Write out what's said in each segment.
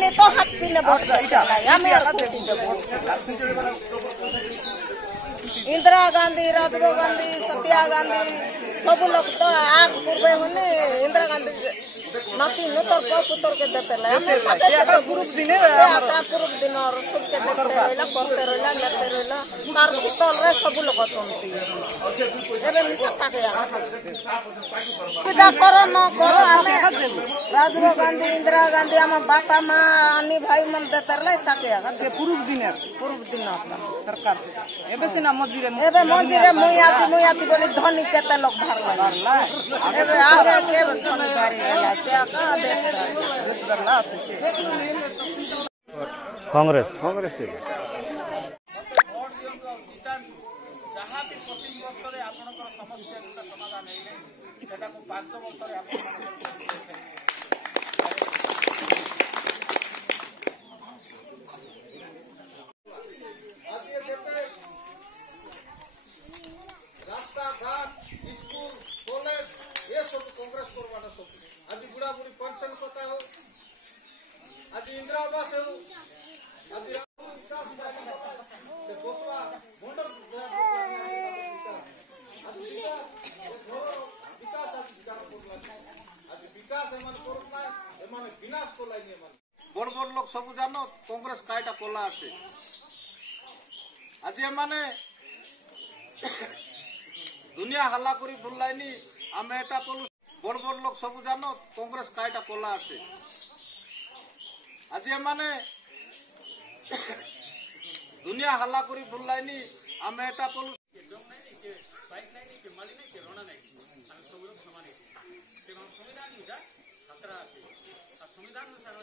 नहीं तो हाथ सीने वोट इंदिरा गांधी राजीव गांधी सत्या गांधी सब लोग तो आग पूर्वे होने इंदिरा गांधी नाती न तो पुत्र के देते पूर्व दिन और सब के देते रहला करते रहला लेते रहला तार तल रे सब लोग चलती एबे मिठा के पूजा करो न करो हमें राजीव गांधी इंदिरा गांधी हम बापा मां अन्य भाई मन देते रहला ताके से पूर्व दिन सरकार से एबे से ना मजूरे मुयाती बोली धनी केते लोग भरला एबे आगे के धनी भारी रहला से का देश दरला से कांग्रेस टे जहाँ भी 25 वर्ष रे आपनकर समस्या समाधान हेले सेटा को 5 वर्ष रे आपन रास्ता घाट स्कूल कॉलेज ये सब कांग्रेस करवाना सब आज बुढ़ा बुढ़ी पेंशन पता हो आज इंदिरा आवास हो आज विकास से गोसवा बॉर्डर विकास एमान करना एमान विनाश को लाइन एमान बड़ बड़ लोग सब जानो कांग्रेस कायटा कोला আছে आज एमाने दुनिया हल्ला करी बुलाइनी आमे एटा कलु बड़ बड़ लोग सब जानो कांग्रेस कायटा कोला আছে आज एमाने दुनिया हल्ला करी बुलाइनी आमे एटा कलु बाइक नहीं के माली नहीं के रोना नहीं हम सब लोग समान है तेमन संविधान अनुसार खतरा আছে आ संविधान अनुसार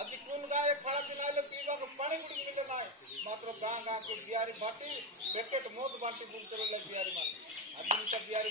आज कोन गाय खड़ा दिनाले पीवा को पानी गुडी मिले ना मात्र गां गां को बियारी बाटी पैकेट मोद बाटी बुल करे लग बियारी मान आज इनका बियारी